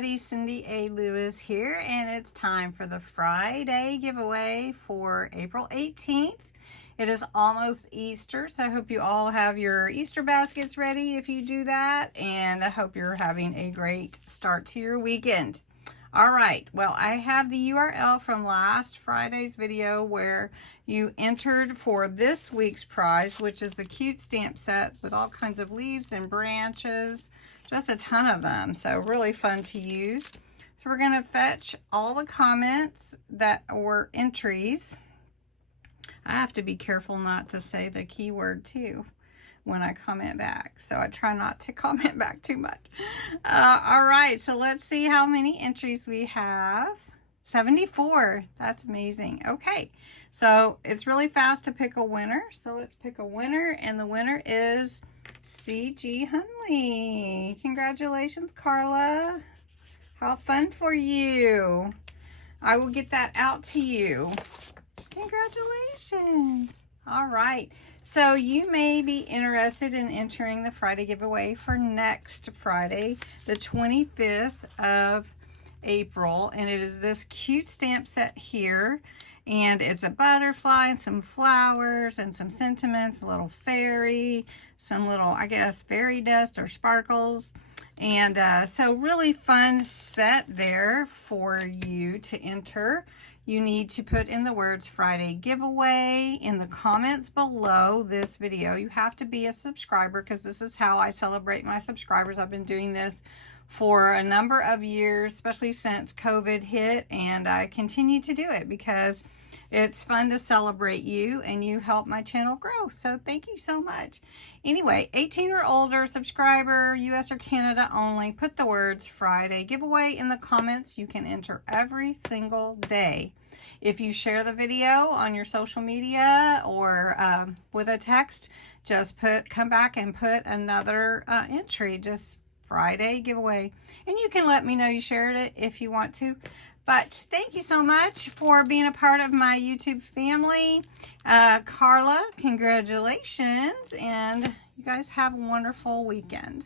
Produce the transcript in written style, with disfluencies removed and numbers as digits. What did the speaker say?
everybody, CindyALewis here, and it's time for the Friday giveaway for April 18th. It is almost Easter, so I hope you all have your Easter baskets ready if you do that, and I hope you're having a great start to your weekend. All right, well, I have the URL from last Friday's video where you entered for this week's prize, which is the cute stamp set with all kinds of leaves and branches, just a ton of them, so really fun to use. So we're going to fetch all the comments that were entries. I have to be careful not to say the keyword too when I comment back, so I try not to comment back too much. All right, so let's see how many entries we have. 74. That's amazing. Okay, so it's really fast to pick a winner, so let's pick a winner, and the winner is C.G. Hunley. Congratulations, Carla. How fun for you. I will get that out to you. Congratulations. All right. So you may be interested in entering the Friday giveaway for next Friday, the 25th of April. And it is this cute stamp set here. And it's a butterfly and some flowers and some sentiments, a little fairy, some little, I guess, fairy dust or sparkles. And so really fun set there for you to enter. You need to put in the words Friday giveaway in the comments below this video. You have to be a subscriber because this is how I celebrate my subscribers. I've been doing this for a number of years, especially since COVID hit, and I continue to do it because it's fun to celebrate you and you help my channel grow. So thank you so much. Anyway, 18 or older, subscriber, US or Canada only. Put the words Friday giveaway in the comments. You can enter every single day. If you share the video on your social media or with a text, just come back and put another entry, just Friday giveaway. And you can let me know you shared it if you want to. But thank you so much for being a part of my YouTube family. Carla, congratulations, and you guys have a wonderful weekend.